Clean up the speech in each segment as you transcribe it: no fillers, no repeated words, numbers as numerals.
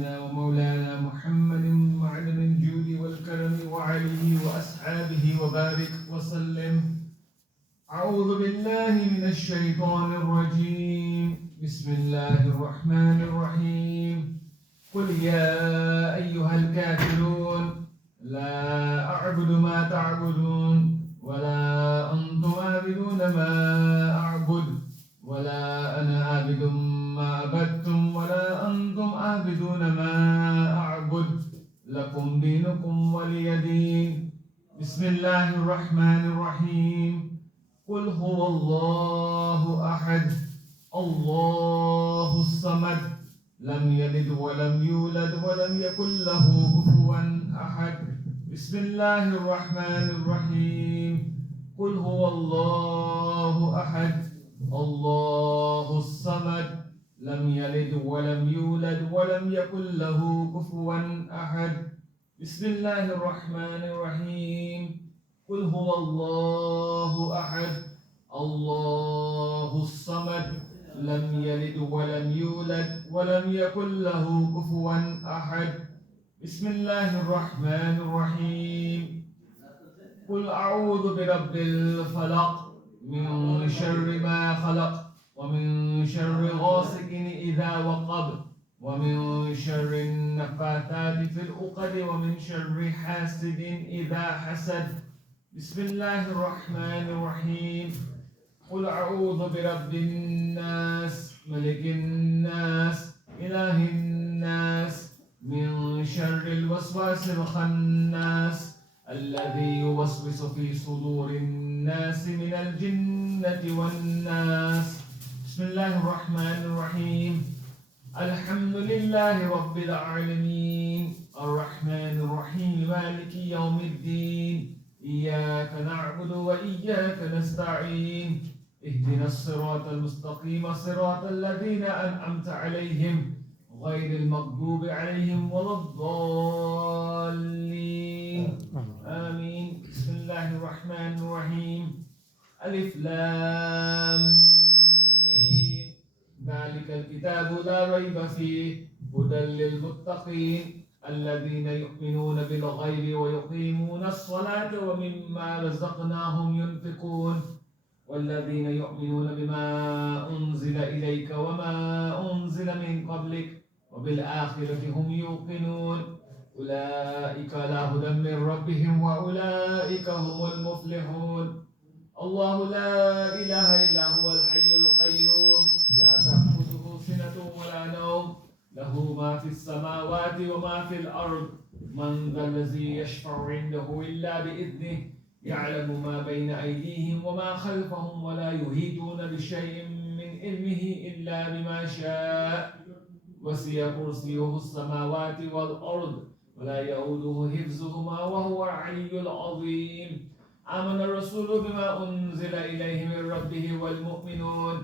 ومولانا محمد معدن الجود والكرم وعليه وأصحابه وبارك وسلم. أعوذ بالله من الشيطان الرجيم. بسم الله الرحمن الرحيم. قل يا أيها الكافرون لا أعبد ما تعبدون ولا أنتم عابدون ما أعبد ولا أنا عابد ما عبدتم ولا أنتم عابدون ما أعبد لكم دينكم ولي دين. بسم الله الرحمن الرحيم. قل هو الله أحد الله الصمد لم يلد ولم يولد ولم يكن له كفوا أحد. بسم الله الرحمن الرحيم. قل هو الله أحد الله الصمد لم يلد ولم يولد ولم يكن له كفوا أحد. بسم الله الرحمن الرحيم. قل هو الله أحد الله الصمد لم يلد ولم يولد ولم يكن له كفوا أحد. بسم الله الرحمن الرحيم. قل أعوذ برب الفلق من شر ما خلق ومن شر غاسق إذا وقب ومن شر النفاثات في العقد ومن شر حاسد إذا حسد. بسم الله الرحمن الرحيم. قل أعوذ برب الناس ملك الناس إله الناس من شر الوسواس الخناس الذي يوسوس في صدور الناس من الجنة والناس. بسم الله الرحمن الرحيم. الحمد لله رب العالمين الرحمن الرحيم مالك يوم الدين إياك نعبد وإياك نستعين اهدنا الصراط المستقيم صراط الذين أنعمت عليهم غير المغضوب عليهم ولا الضالين آمين. بسم الله الرحمن الرحيم. ألف لام ميم ذلك الكتاب لا ريب فيه هدى للمتقين الذين يؤمنون بالغيب ويقيمون الصلاة ومما رزقناهم ينفقون والذين يؤمنون بما أنزل إليك وما أنزل من قبلك وبالآخرة هم يوقنون أولئك على هدى من ربهم وأولئك هم المفلحون. الله لا إله إلا هو الحي القيوم لا تأخذه سنة ولا نوم له ما في السماوات وما في الأرض من ذا الذي يشفع عنده إلا بإذنه يعلم ما بين أيديهم وما خلفهم ولا يحيطون بشيء من علمه إلا بما شاء وسع كرسيه السماوات والأرض ولا يؤوده حفظهما وهو العلي العظيم. آمن الرسول بما أنزل إليه من ربه والمؤمنون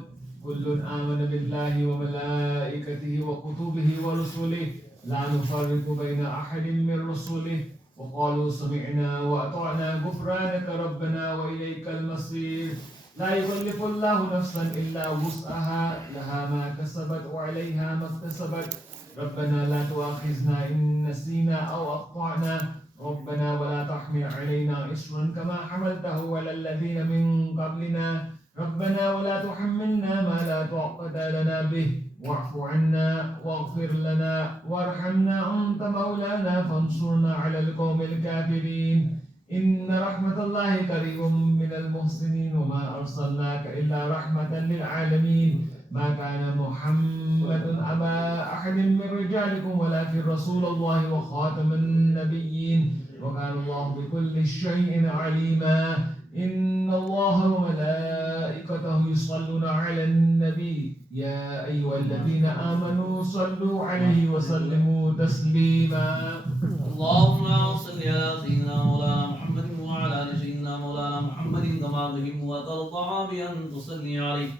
كل آمن بالله وملائكته وكتبه ورسله لا نفرق بين أحد من رسله وقالوا سمعنا وأطعنا غفرانك ربنا وإليك المصير. لا يكلف الله نفسا إلا وسعها لها ما كسبت وعليها ما اكتسبت ربنا لا تؤاخذنا إن نسينا أو أخطأنا ربنا ولا تحمل علينا إصرا كما حملته على الذين من قبلنا ربنا ولا تحملنا ما لا طاقة لنا به واعف عنا واغفر لنا وارحمنا أنت مولانا فانصرنا على القوم الكافرين إن رحمة الله قريب من المحسنين وما أرسلناك إلا رحمة للعالمين. ما كان محمد أبا أحد من رجالكم ولكن رسول الله وخاتم النبيين وكان الله بكل شيء عليما. إن الله وملائكته يصلون على النبي يا أيها الذين آمنوا صلوا عليه وسلموا تسليما. اللهم صل على سيدنا مولانا محمد وعلى آل سيدنا مولانا محمد كما تحب وترضى بأن تصلي عليه.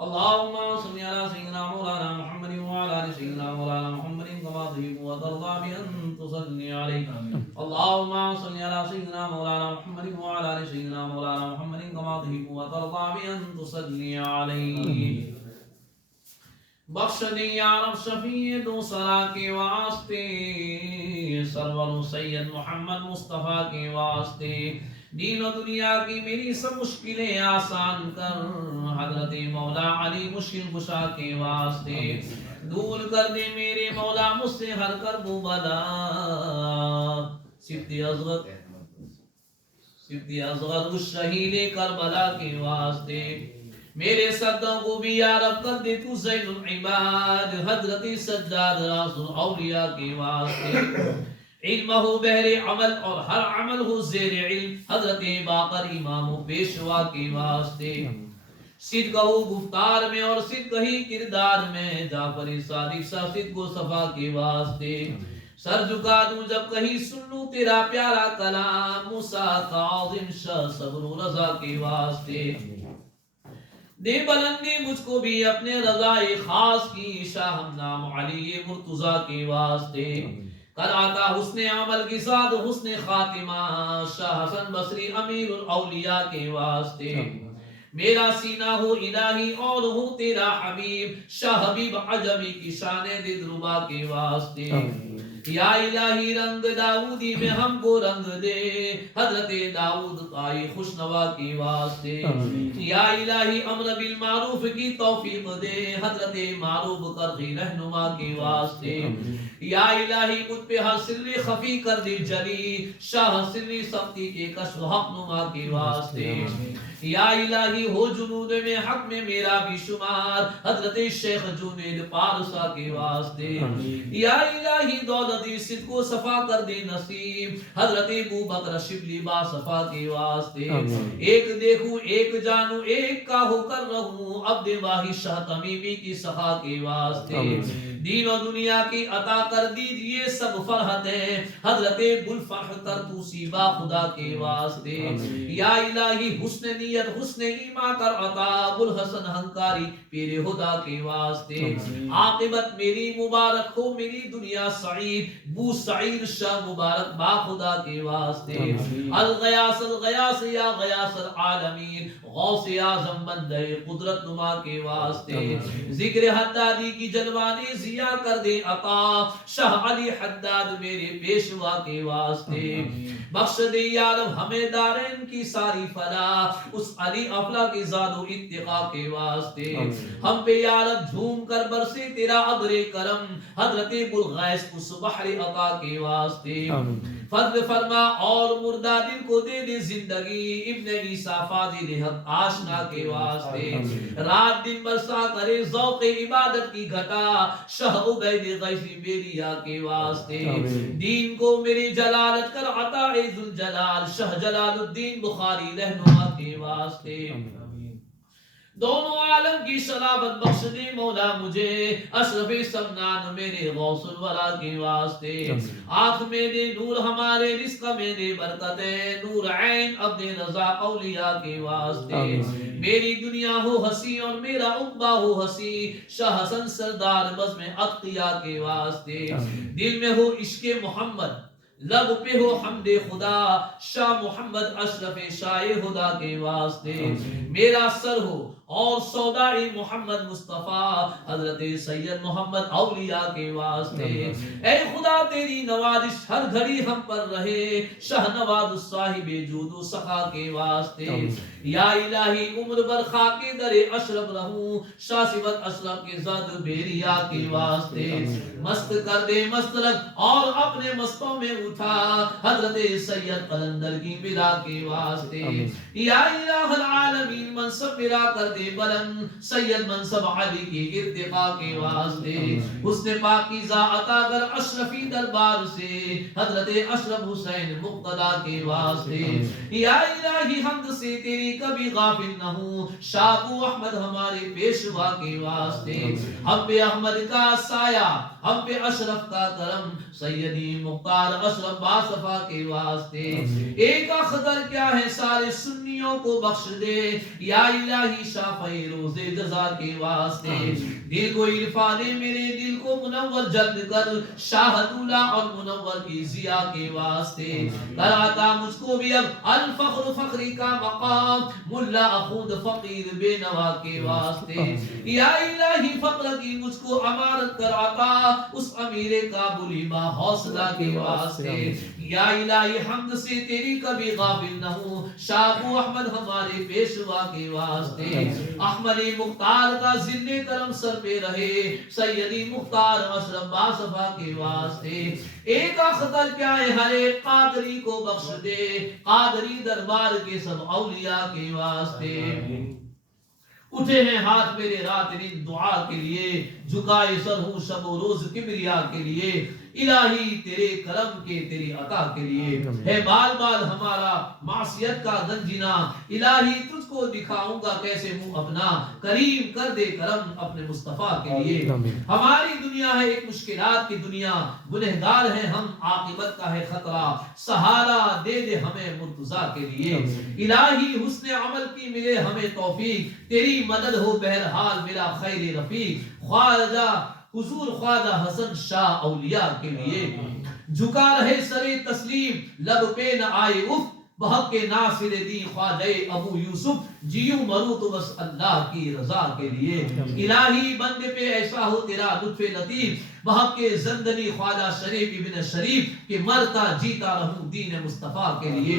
اللهم صل على سيدنا مولانا محمد وعلى آل سيدنا مولانا محمد كما تحب وترضى بأن تصلي عليه. اللهم صل على سيدنا مولانا محمد وعلى آل سيدنا مولانا محمد كما تحب وترضى بأن تصلي عليه. بخش دے یا رب شفیع دو سرا کے واسطے، سرور سید محمد مصطفیٰ کے واسطے، دین و دنیا کی میری سب مشکلیں آسان کر، حضرت مولا علی مشکل کشا کے واسطے، دور کر دے میرے مولا مجھ سے ہر کرب و بلا، صفت اصغر اس شہید کربلا کے واسطے، میرے صدوں کو بھی یا رب کر دے تو زین العباد، حضرت سجاد راس الاولیاء کے واسطے، علم ہو بحر عمل اور ہر عمل ہو زیر علم، حضرت باقر امام و پیشوا کے واسطے، صدق ہو گفتار میں اور صدق ہی کردار میں، جعفر صادق سا صدق و صفا کے واسطے، سر جھکا دوں جب کہیں سن لوں تیرا پیارا کلام، موسیٰ کاظم شاہ صبر و رضا کے واسطے، دے بلندی مجھ کو بھی اپنے رضائے خاص کی، شاہ ہم نام علی مرتضیٰ کے واسطے، کر آتا حسن عمل کے ساتھ حسن خاتمہ، شاہ حسن بصری امیر الاولیاء کے واسطے، میرا سینہ ہو الہی اور ہو تیرا حبیب، شاہ حبیب عجمی کی شان دلربا کے واسطے، یا الہی رنگ داؤدی میں ہم کو رنگ دے، حضرت داؤد طائی خوشنوا کے واسطے، یا الہی امر بالمعروف کی توفیق دے، حضرت معروف کرخی رہنما کے واسطے، یا الہی مجھ پہ ہر سر خفی کر دی جلی، شاہ سر سختی کے کشف حق نما کے واسطے، یا الہی ہو جنود میں حق میں میرا بھی شمار، حضرت شیخ جنید پارسا کے واسطے، یا الہی دولتی صدق و صفا کر دے نصیب، حضرت ابو بکر شبلی با صفا کے واسطے، ایک دیکھوں ایک جانوں ایک کا ہو کر رہوں، عبد واحد شاہ تمیمی کی سخا کے واسطے، دین و دنیا کی عطا کر دیجئے سب فرحتیں، حضرت بلفرح ترتوسی با خدا کے واسطے، یا الہی حسن نیت حسن ایمان کر عطا، بلحسن ہنکاری پیر خدا کے واسطے، عاقبت میری مبارک ہو میری دنیا سعید، بو سعید شاہ مبارک با خدا کے واسطے، الغیاس الغیاس یا غیاس العالمین، غوث اعظم بندے قدرت نما کے واسطے، ذکر حدادی کی جلوانے ضیا کر دے عطا، شاہ علی حداد میرے پیشوا کے واسطے، بخش دے یا رب ہمیں دارین کی ساری فلاح، اس علی افلا کی زاد و اتقا کے واسطے، ہم پہ یا رب جھوم کر برسے تیرا عبر کرم، حضرت بلغیس اس بحر عطا کے واسطے، فضل فرما اور مردہ دل کو دے دے زندگی، ابن عیسیٰ فاضل حق آشنا کے واسطے، رات دن برسا کرے ذوق عبادت کی گھٹا، شاہ عبید غیثی بیریا کے واسطے، دین کو میری جلالت کر عطا ذوالجلال، شاہ جلال الدین بخاری رہنما کے واسطے، دونوں عالم کی سلامت بخش دے مولا مجھے، اشرف سمنان میرے غوث الورا کے واسطے، آنکھ میں دے نور ہمارے رزق میں دے برکتیں، نور عین عبد رضا اولیاء کے واسطے، میری دنیا ہو ہنسی اور میرا عقبہ ہو ہنسی، شاہ حسن سردار بزم اتقیاء کے واسطے، دل میں ہو عشق محمد لب پہ ہو حمد خدا، شاہ محمد اشرف شاہ خدا کے واسطے، میرا سر ہو اور سودائی محمد مصطفیٰ، حضرت سید محمد اولیاء کے واسطے، اے خدا تیری نوازش ہر گھڑی ہم پر رہے، شاہ نواز صاحب جود و سخا کے واسطے، یا الہی عمر بر خاک در اشرف رہوں، شاہ سبت اشرف کے زد بیریا کے واسطے، مست کر دے مست رکھ اور اپنے مستوں میں اٹھا، حضرت سید قلندر کی بلا کے واسطے، یا الہ العالمین منصب میرا کر دے بلند، سید منصب علی کی ارتقاء کے واسطے، حسن پاکیزہ عطا کر اشرفی دربار سے، حضرت اشرف حسین مقتدی کے واسطے، یا الہی حمد سے تیری کبھی غافل نہ ہوں، شاہ ابو احمد ہمارے پیشوا کے واسطے، ہم پہ احمد کا سایہ ہم پہ اشرف کا کرم، سیدی مختار اشرف باصفا کے واسطے، ایک اخضر کیا ہے سارے سنیوں کو بخش دے، یا الہی شافعی روز جزا کے واسطے، دل کو عرفان میرے دل کو منور جلد کر، شاہ عدولہ اور منور کی ضیا کے واسطے کراتا مجھ کو بھی اب الفخر فخری کا مقام ملا اخوند فقیر بے نوا کے واسطے یا الہی فقر کی مجھ کو امارت کراتا اس امیر کابلی با حوصلہ کے واسطے یا الہی حمد سے تیری کبھی غافل نہ ہوں شاہ احمد ہمارے پیشوا کے واسطے احمدی مختار کا ذل کرم سر پہ رہے سیدی مختار اشرف باصفا کے واسطے ایک اختر کیا ہے ہر ایک قادری کو بخش دے قادری دربار کے سب اولیاء کے واسطے اٹھے ہیں ہاتھ میرے رات دن دعا کے لیے جھکائے سر ہوں شب و روز کبریا کے لیے الہی تیرے کرم کے تیری عطا کے لیے ہے بال بال ہمارا معصیت کا گنجنا الہی تجھ کو دکھاؤں گا کیسے منہ اپنا کریم کر دے کرم اپنے مصطفیٰ کے لیے ہماری دنیا ہے ایک مشکلات کی دنیا گنہگار ہیں ہم عاقبت کا ہے خطرہ سہارا دے دے ہمیں مرتضیٰ کے لیے الہی حسن عمل کی ملے ہمیں توفیق تیری مدد ہو بہرحال میرا خیر رفیق خواجہ حضور خواجہ حسن شاہ اولیاء کے لیے جھکا رہے سرے تسلیم لب پہ نہ آئے اف بحق کے ناصر دین خواجہ ابو یوسف جیوں مرو تو بس اللہ کی رضا کے لیے الہی بندے پہ ایسا ہو تیرا لطف لطیف بحق کے زندنی خواجہ شریف ابن شریف کہ مرتا جیتا رہوں دین مصطفیٰ کے لیے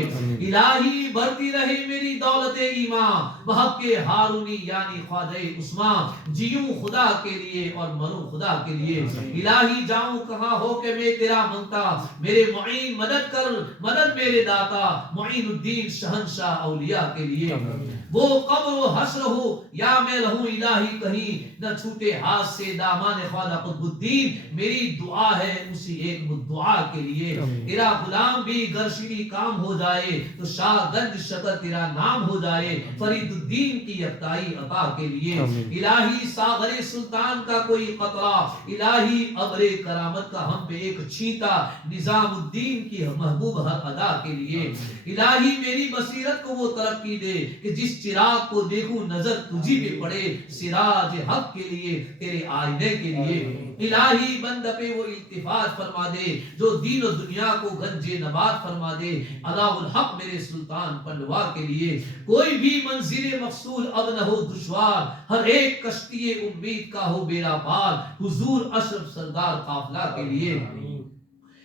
الہی بڑھتی رہے میری دولت ایمان بحق کے ہارونی یعنی خواجہ عثمان جیوں خدا کے لیے اور مروں خدا کے لیے الہی جاؤں کہاں ہو کہ میں تیرا منگتا میرے معین مدد کر مدد میرے داتا معین الدین شہنشاہ اولیاء کے لیے وہ قبر و حشر ہو یا میں رہوں الہی کہیں نہ چھوٹے ہاتھ سے دامان خواجہ قطب الدین میری دعا ہے اسی ایک دعا کے لیے تیرا غلام بھی گرشنی کام ہو جائے تو شاہ گنج شکر تیرا نام ہو جائے فرید الدین کی یکتائی عطا کے لیے الہی ساغر سلطان کا کوئی قطرہ الہی ابر کرامت کا ہم پہ ایک چھینٹا نظام الدین کی محبوب ہر ادا کے لیے الہی میری بصیرت کو وہ ترقی دے کہ جس چراغ کو دیکھوں نظر تجھی پہ پڑے سراج حق کے لیے تیرے آئینے کے لیے الہی بندہ پہ وہ التفات فرما دے جو دین و دنیا کو گنج نبات فرما دے عطا الحق میرے سلطان پنڈوا کے لیے کوئی بھی منزل مقصود اب نہ ہو دشوار ہر ایک کشتی امید کا ہو بیڑا پار حضور اشرف سردار قافلہ کے لیے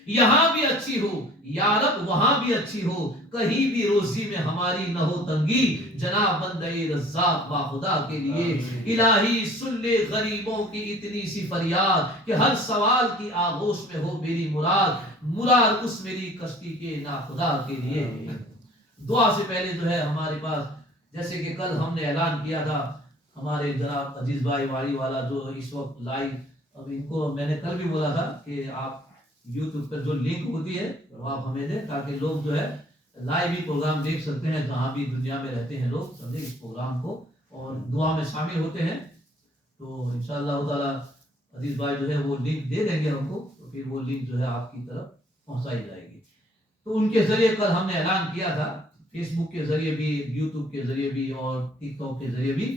یہاں بھی اچھی ہو یا رب وہاں بھی اچھی ہو کہیں بھی روزی میں ہماری نہ ہو تنگی جناب بندے رزاق با خدا کے لیے الہی سن لے غریبوں کی اتنی سی فریاد کہ ہر سوال کی آغوش میں ہو میری مراد اس میری کشتی کے نا خدا کے لیے دعا سے پہلے جو ہے ہمارے پاس جیسے کہ کل ہم نے اعلان کیا تھا ہمارے جناب عزیز بھائی واڑی والا جو اس وقت لائیو اب ان کو میں نے کل بھی بولا تھا کہ آپ یوٹیوب پر جو لنک ہوتی ہے وہ آپ ہمیں دیں تاکہ لوگ جو ہے لائیو بھی پروگرام دیکھ سکتے ہیں جہاں بھی دنیا میں رہتے ہیں لوگ سمجھے اس پروگرام کو اور دعا میں شامل ہوتے ہیں تو انشاءاللہ تعالی عزیز بھائی جو ہے وہ لنک دے دیں گے ہم کو تو پھر وہ لنک جو ہے آپ کی طرف پہنچائی جائے گی تو ان کے ذریعے کل ہم نے اعلان کیا تھا فیس بک کے ذریعے بھی یوٹیوب کے ذریعے بھی اور ٹک ٹاک کے ذریعے بھی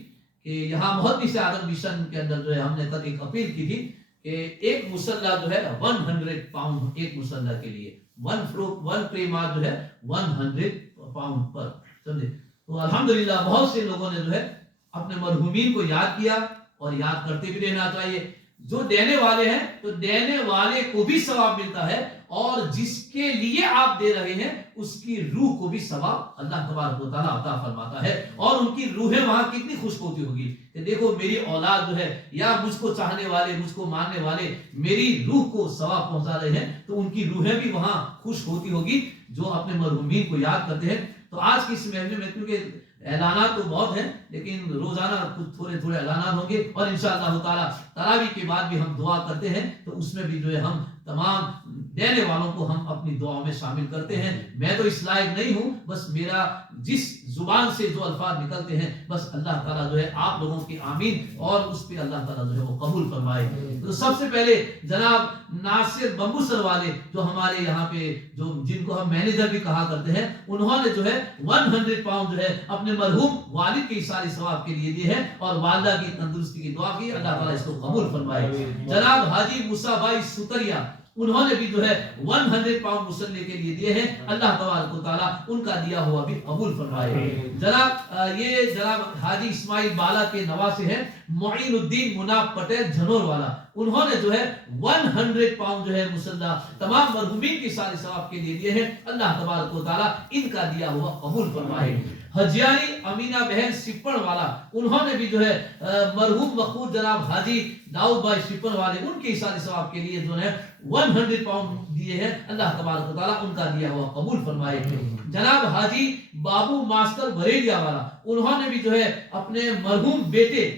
کہ یہاں محدث اعظم مشن کے اندر جو ہے ہم نے کل ایک اپیل کی تھی کہ ایک مسلح جو ہے 100 پاؤنڈ ایک مسلح کے لیے ون پریمار جو ہے 100 پاؤنڈ پر سمجھے تو الحمدللہ بہت سے لوگوں نے جو ہے اپنے مرحومین کو یاد کیا اور یاد کرتے بھی رہنا چاہیے جو دینے والے ہیں تو دینے والے کو بھی ثواب ملتا ہے اور جس کے لیے آپ دے رہے ہیں اس کی روح کو بھی ثواب اللہ تبارک و تعالیٰ عطا فرماتا ہے اور ان کی روحیں وہاں کتنی خوش ہوتی ہوگی کہ دیکھو میری اولاد جو ہے یا مجھ کو چاہنے والے مجھ کو ماننے والے میری روح کو ثواب پہنچا رہے ہیں تو ان کی روحیں بھی وہاں خوش ہوتی ہوگی جو اپنے مرحومین کو یاد کرتے ہیں تو آج کی اس محفل میں کیونکہ اعلانات تو بہت ہیں لیکن روزانہ کچھ تھوڑے اعلانات ہوں گے اور انشاءاللہ تعالی تراویح کے بعد بھی ہم دعا کرتے ہیں تو اس میں بھی جو ہے ہم تمام دینے والوں کو ہم اپنی دعاؤں میں شامل کرتے ہیں میں تو اس لائق نہیں ہوں بس میرا جس زبان سے جو الفاظ نکلتے ہیں بس اللہ تعالیٰ جو ہے آپ لوگوں کی آمین اور اس پہ اللہ تعالیٰ جو ہے وہ قبول فرمائے تو سب سے پہلے جناب ناصر بمبو سر والے جو ہمارے یہاں پہ جو جن کو ہم مینیجر بھی کہا کرتے ہیں انہوں نے جو ہے 100 پاؤنڈ جو ہے اپنے مرحوم والد کے اشارے ثواب کے لیے دیے ہیں اور والدہ کی تندرستی کی دعا کی اللہ تعالیٰ اس کو قبول فرمائے جناب حاجی موسیٰ بھائی ستریا انہوں نے بھی جو ہے 100 پاؤنڈ مصلی کے لیے دیے ہیں. اللہ تبارک و تعالیٰ ان کا دیا ہوا بھی قبول فرمائے. جناب یہ جناب حاجی اسماعیل بالا کے نواسے ہیں معین الدین مناب پٹیل جھنور والا. انہوں نے جو ہے 100 پاؤنڈ جو ہے مصلی تمام مرحومین کی سارے ثواب کے لیے دیے ہیں. اللہ تبارک و تعالیٰ ان کا دیا ہوا قبول فرمائے. حجیانی امینہ بہن سپن والا, انہوں نے بھی جو ہے مرحوم مقبول جناب حاجی داؤد بھائی سپن والے ان کے سارے ثواب کے لیے جو ہے 100 پاؤنڈ دیے ہیں. اللہ تبارک و تعالیٰ ان کا دیا ہوا قبول فرمائے. جناب حاجی بابو ماسٹر بریلیا والا, انہوں نے بھی جو ہے اپنے مرحوم بیٹے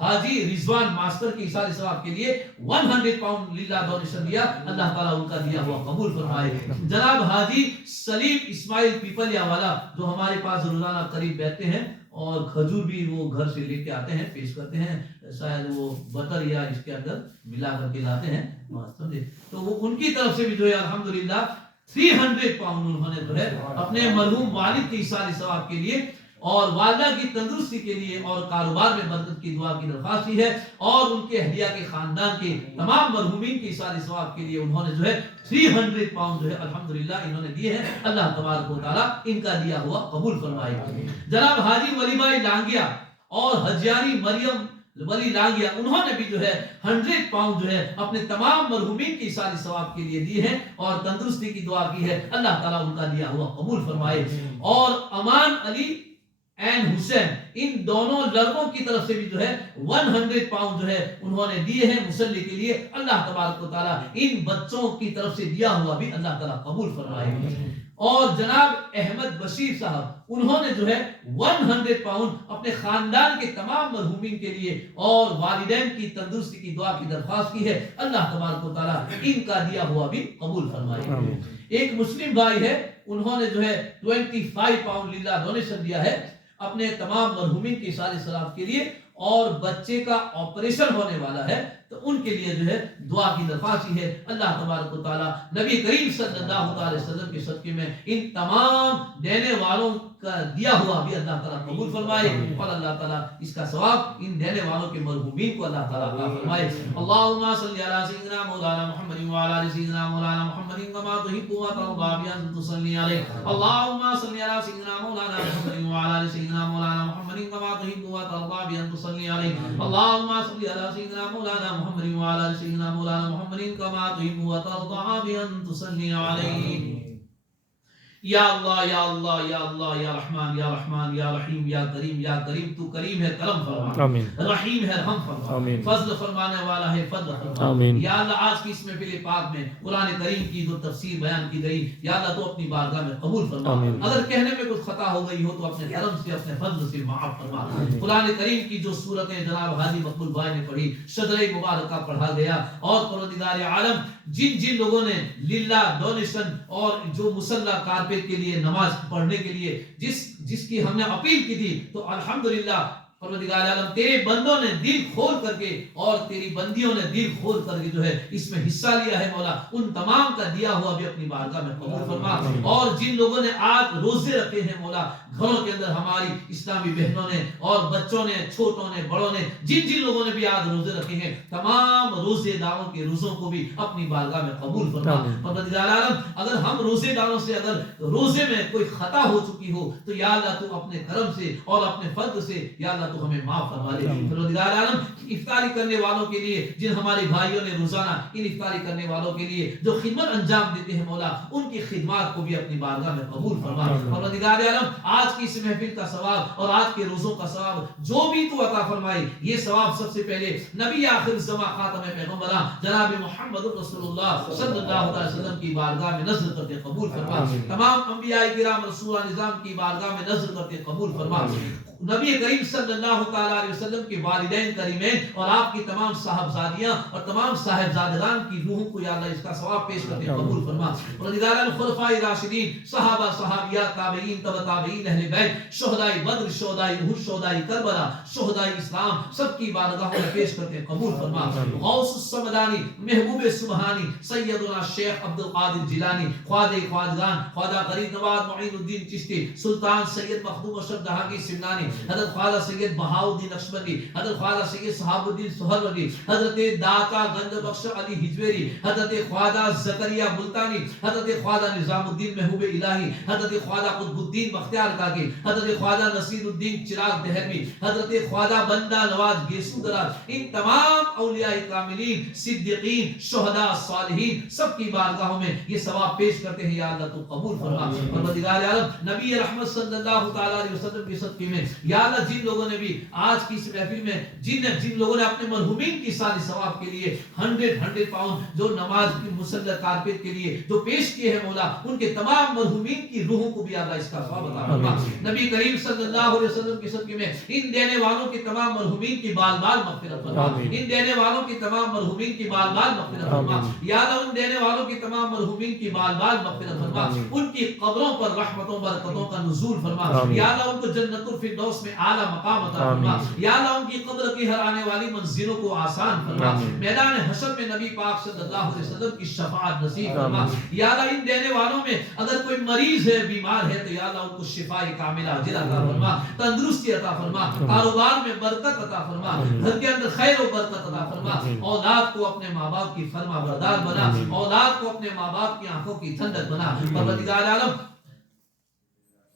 حاجی رضوان ماسٹر کے سارے ثواب کے لیے 100 پاؤنڈ للہ ڈونیشن دیا. اللہ تعالیٰ ان کا دیا ہوا قبول فرمائے. جناب حاجی سلیم اسماعیل پیپلیا والا جو ہمارے پاس روزانہ قریب بیٹھتے ہیں اور کھجور بھی وہ گھر سے لے کے آتے ہیں, پیش کرتے ہیں, شاید وہ بٹر یا اس کے اندر ملا کر کے لاتے ہیں, سمجھے, تو وہ ان کی طرف سے بھی جو ہے الحمدللہ 300 پاؤنڈ انہوں نے جو ہے اپنے مرحوم والد کے سارے ثواب کے لیے اور والدہ کی تندرستی کے لیے اور کاروبار میں برکت کی دعا کی درخواست کی ہے, اور ان کے اہلیہ کے خاندان کے تمام مرحومین کے سارے ثواب کے لیے انہوں نے جو ہے 300 پاؤنڈ جو ہے الحمدللہ انہوں نے دیے ہیں. اللہ تبارک و تعالیٰ ان کا دیا ہوا قبول فرمائے. جناب حاجی ولی بھائی لانگیا اور حجیانی مریم ولی لانگیا, انہوں نے بھی جو ہے 100 پاؤنڈ جو ہے اپنے تمام مرحومین کی سارے ثواب کے لیے دیے ہیں اور تندرستی کی دعا کی ہے. اللہ تعالیٰ ان کا دیا ہوا قبول فرمائے. اور امان علی این حسین, ان دونوں لڑکوں کی طرف سے بھی جو ہے 100 پاؤنڈ جو ہے انہوں نے دیے ہیں مصلی کے لیے. اللہ تبارک و تعالیٰ ان بچوں کی طرف سے دیا ہوا بھی اللہ تعالیٰ قبول فرمائے. اور جناب احمد بشیر صاحب, انہوں نے جو ہے 100 پاؤنڈ اپنے خاندان کے تمام مرحومین کے لیے اور والدین کی تندرستی کی دعا کی درخواست کی ہے. اللہ تبارک و تعالیٰ ان کا دیا ہوا بھی قبول فرمائے. ایک مسلم بھائی ہے, انہوں نے جو ہے 25 پاؤنڈ للہ ڈونیشن دیا ہے اپنے تمام مرحومین کی سارے ثواب کے لیے, اور بچے کا آپریشن ہونے والا ہے تو ان کے لیے جو ہے دعا کی درخواست ہے. اللہ تبارک و تعالیٰ نبی کریم صلی اللہ علیہ وسلم کے صدقے میں ان تمام دینے والوں کا دیا ہوا بھی اللہ تعالیٰ قبول فرمائے, اور اللہ تعالیٰ اس کا ثواب ان دینے والوں کے مرحومین کو اللہ تعالیٰ عطا فرمائے. اللہم صلی علی سیدنا مولانا محمد وعلی آل سیدنا مولانا محمد کما تحب و ترضى بأن تصلی علیہ. اللہم صلی علی سیدنا مولانا محمد وعلی آل سیدنا مولانا محمد کما تحب و ترضى بأن تصلی علیہ. اللہم صلی علی سیدنا مولانا محمد وعلى آل سيدنا مولانا محمد كما تحب وترضى بأن تصلي عليه. یا اللہ یا اللہ یا اللہ یا رحمان یا رحمان یا رحیم یا کریم یا کریم, تو کریم ہے کرم فرما, رحیم ہے رحم فرما, فضل فرمانے والا ہے فضل فرما. یا اللہ آج کی اس محفل پاک میں قرآن کریم کی جو تفسیر بیان کی گئی, یا اللہ تو اپنی بارگاہ میں قبول فرما. اگر کہنے میں کچھ خطا ہو گئی ہو تو اپنے کرم سے اپنے فضل سے معاف فرما. قرآن کریم کی جو سورتیں جناب حاجی مقبول بھائی نے پڑھی, شجرہ مبارکہ پڑھا گیا, اور پروردگار عالم جن لوگوں نے للہ ڈونیشن اور جو مصلی کارپیٹ کے لیے نماز پڑھنے کے لیے جس کی ہم نے اپیل کی تھی, تو الحمدللہ پروردگار عالم تیرے بندوں نے دل کھول کر کے اور تیری بندیوں نے دل کھول کر کے جو ہے اس میں حصہ لیا ہے. مولا ان تمام کا دیا ہوا بھی اپنی بارگاہ میں قبول فرما. اور جن لوگوں نے آج روزے رکھے ہیں مولا گھروں کے اندر, ہماری اسلامی بہنوں نے اور بچوں نے, چھوٹوں نے, بڑوں نے, جن لوگوں نے بھی آج روزے رکھے ہیں, تمام روزے داروں کے روزوں کو بھی اپنی بارگاہ میں قبول فرما. پروردگار عالم اگر ہم روزے داروں سے اگر روزے میں کوئی خطا ہو چکی ہو تو یا اللہ تو اپنے کرم سے اور اپنے فضل سے یا اللہ تو ہمیں معاف فرما دے. پروردگار عالم افطاری کرنے والوں کے لیے, جن ہمارے بھائیوں نے روزانہ ان افطاری کرنے والوں کے لیے جو خدمت انجام دیتے ہیں مولا, ان کی خدمات کو بھی اپنی بارگاہ میں قبول فرما. پروردگار عالم آج کی اس محفل کا ثواب اور آج کے روزوں کا ثواب جو بھی تو عطا فرمائے, یہ ثواب سب سے پہلے نبی آخر الزمان خاتم پیغمبراں جناب محمد رسول اللہ صلی اللہ علیہ وسلم کی بارگاہ میں نظر کرتے قبول فرما. تمام انبیاء کرام رسول نظام کی بارگاہ میں نظر کرتے قبول فرما. نبی کریم صلی اللہ تعالی علیہ وسلم کے والدین کریمین اور آپ کی تمام صاحبزادیاں اور تمام صاحبزادگان کی روحوں کو یا اللہ اس کا ثواب پیش کرتے قبول فرما. پروردگار خلفائے راشدین, صحابہ, صحابیات, تابعین, تبع تابعین, اہل بیت, شہدائے بدر, شہدائے احد, شہدائے کربلا, شہدائے اسلام, سب کی بارگاہوں میں پیش کرتے قبول فرما. غوث الصمدانی, محبوب سبحانی, سیدنا شیخ عبد القادر جیلانی, خواجہ خواجگان, خواجہ غریب نواز معین الدین چشتی, سلطان سید مخدوم اشرف جہانگیر سمنانی, حضرت خواجہ سید بہاؤدین نقشبندی، حضرت خواجہ سید صحاب الدین سہروردی، حضرت داتا گنج بخش علی ہجویری، حضرت خواجہ زکریا ملتانی، حضرت خواجہ نظام الدین محبوب الہی، حضرت خواجہ قطب الدین بختیار کاکی، حضرت خواجہ نصیر الدین چراغ دہلوی، حضرت خواجہ بندہ نواز گیسو درار، ان تمام اولیاء کاملین، صدیقین، شہداء، صالحین، سب کی بارگاہوں میں یہ ثواب پیش کرتے ہیں. یا اللہ تو قبول فرما. پروردگار عالم نبی رحمت صلی اللہ تعالی علیہ وسلم کی صدقے میں یا اللہ جن لوگوں نے بھی آج کی اس محفل میں جن لوگوں نے اپنے مرحومین کی سال ثواب کے لیے 100 پاؤنڈ جو نماز کی مصلی کارپیٹ کے لیے جو پیش کیے ہیں مولا، ان کے تمام مرحومین کی روحوں کو بھی اللہ اس کا ثواب عطا فرما. نبی کریم صلی اللہ علیہ وسلم کی صدقے میں ان دینے والوں کے تمام مرحومین کی بال بال مغفرت فرما. ان دینے والوں کی تمام مرحومین کی بال بال مغفرت فرما. یا اللہ ان دینے والوں کی تمام مرحومین کی بال بال مغفرت فرما. ان کی قبروں پر رحمتوں برکتوں کا نزول فرما. یا اللہ ان کو جنت الفردوس میں اعلی مقام عطا فرما. یا اللہ ان کی قبر کی ہر آنے والی منزلوں کو آسان فرما. میدان حشر میں نبی پاک صلی اللہ علیہ وسلم کی شفاعت نصیب فرما. یا اللہ ان دینے والوں میں اگر کوئی مریض ہے، بیمار ہے، تو یا اللہ ان کو شفاء کاملہ عاجلہ عطا فرما، تندرستی عطا فرما، کاروبار میں برکت عطا فرما، گھر کے اندر خیر و برکت عطا فرما. اولاد کو اپنے ماں باپ کی فرما بردار بنا، اولاد کو اپنے ماں باپ کی آنکھوں کی ٹھنڈک بنا. پروردگار عالم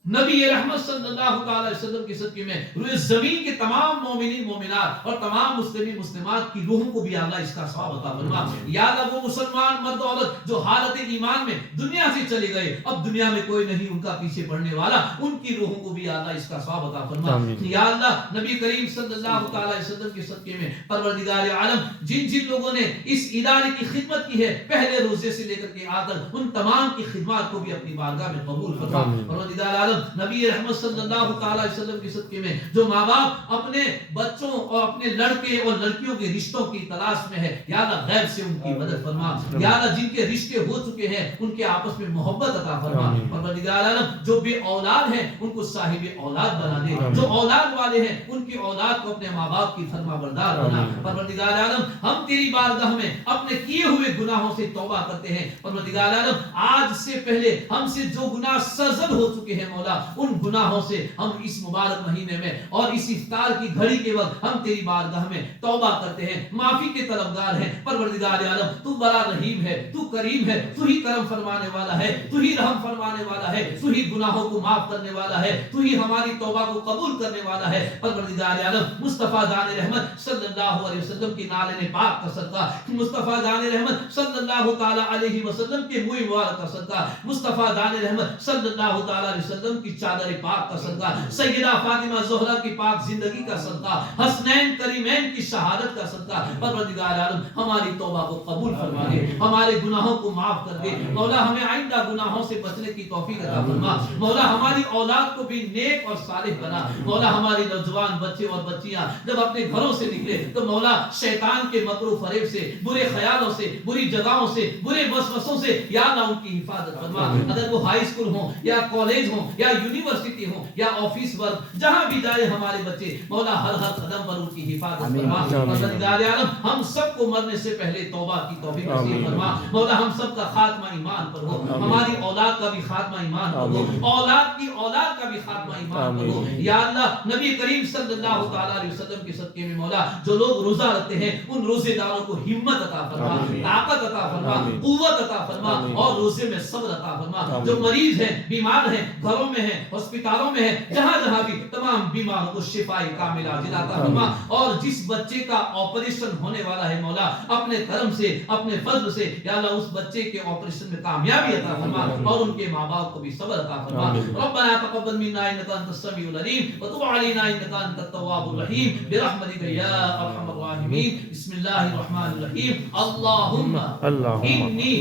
نبی رحمت صلی اللہ تعالی وسلم کی صدقے میں روئے زمین کے تمام مومنین مومنات اور تمام مسلمین مسلمات کی روحوں کو بھی اللہ اس کا ثواب عطا فرما. یا اللہ وہ مسلمان مرد و عورت جو حالت ایمان میں دنیا سے چلے گئے، اب دنیا میں کوئی نہیں ان کا پیچھے پڑنے والا، ان کی روحوں کو بھی اللہ اس کا ثواب عطا فرما. یا اللہ نبی کریم صلی اللہ تعالی وسلم کے صدقے میں پروردگار عالم جن لوگوں نے اس ادارے کی خدمت کی ہے پہلے روزے سے لے کر کے آخر، ان تمام کی خدمات کو بھی اپنی بارگاہ میں قبول فرما. پروردگار عالم نبی رحمت صلی اللہ تعالی وسلم کی صدقے میں جو ماں باپ اپنے بچوں اور اپنے لڑکے اور لڑکیوں کے رشتوں کی تلاش میں ہے، یا اللہ غیب سے ان کی مدد فرما. یا اللہ جن کے رشتے ہو چکے ہیں ان کے آپس میں محبت عطا فرما. پروردگار عالم جو بے اولاد ہیں ان کو صاحب اولاد بنا دے، جو اولاد والے ہیں ان کی اولاد کو اپنے ماں باپ کی فرما بردار بنا. پروردگار عالم ہم تیری بارگاہ میں اپنے کیے ہوئے گناہوں سے توبہ کرتے ہیں. پروردگار عالم آج سے پہلے ہم سے جو گناہ سرزد ہو چکے ہیں مولا، ان گناہوں سے ہم اس مبارک مہینے میں اور اس افطار کی گھڑی کے وقت ہم تیری بارگاہ میں توبہ کرتے ہیں، معافی کے طلبگار ہیں. پروردگار عالم تو بڑا رحیم ہے، تو کریم ہے، تو ہی کرم فرمانے والا ہے، تو ہی رحم فرمانے والا ہے، تو ہی گناہوں کو معاف کرنے والا ہے، تو ہی ہماری توبہ کو قبول کرنے والا ہے. پروردگار عالم مصطفیٰ جان رحمت صلی اللہ علیہ وسلم کی نالے پاک کا صدقہ، مصطفیٰ جان رحمت صلی اللہ تعالی علیہ وسلم کے منہ مبارک کا صدقہ، مصطفیٰ جان رحمت صلی اللہ تعالی علیہ وسلم کی چادر پاک کا صدقہ، سیدہ فاطمہ زہرا کی پاک زندگی کا صدقہ، حسنین کریمین کی شہادت کا صدقہ. پروردگار عالم ہماری توبہ کو قبول فرما دے، ہمارے گناہوں کو معاف کر دے. مولا ہمیں آئندہ گناہوں سے بچنے کی توفیق عطا فرما. مولا ہماری اولاد کو بھی نیک اور صالح بنا. مولا ہماری نوجوان بچے اور بچیاں جب اپنے گھروں سے نکلے تو مولا شیطان کے مکر و فریب سے، برے خیالوں سے، بری جگہوں سے، برے وسوسوں سے یا اللہ ان کی حفاظت فرما. اگر وہ ہائی اسکول ہوں یا کالج ہوں یا یونیورسٹی ہوں یا آفس ورک، جہاں بھی جائے ہمارے بچے مولا ہر قدم پر ان کی حفاظت فرما. پروردگار عالم ہم سب کو مرنے سے پہلے توبہ کی توفیق نصیب فرما. مولا ہم سب کا خاتمہ ایمان پر ہو، ہماری اولاد کا بھی خاتمہ ایمان پر ہو، اولاد کی اولاد کا بھی خاتمہ ایمان پر ہو. یا اللہ نبی کریم صلی اللہ تعالی علیہ وسلم کے صدقے میں مولا جو لوگ روزہ رکھتے ہیں ان روزے داروں کو ہمت عطا فرما، طاقت عطا فرما، قوت عطا فرما اور روزے میں صبر عطا فرما. جو مریض ہیں، بیمار ہیں، گھروں میں ہیں، ہسپتالوں میں ہیں، جہاں جہاں بھی تمام بیماروں کو شفاء کاملہ عاجلہ عطا فرما. اور جس بچے کا آپریشن ہونے والا ہے مولا اپنے کرم سے، اپنے فضل سے یا اللہ اس بچے کے آپریشن میں کامیابی عطا فرما اور ان کے ماں باپ کو بھی صبر عطا فرما. ربنا تقبل منا انك انت السميع العليم وتب علينا انك انت التواب الرحيم برحمتك يا ارحم الراحمين. بسم الله الرحمن الرحيم. اللهم اني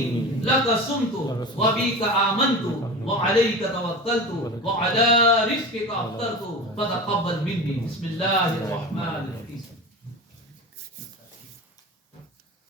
لك صمت وبك آمنت وعليك توكلت وعلى رزقك افطرت فتقبل مني. بسم الله الرحمن الرحيم.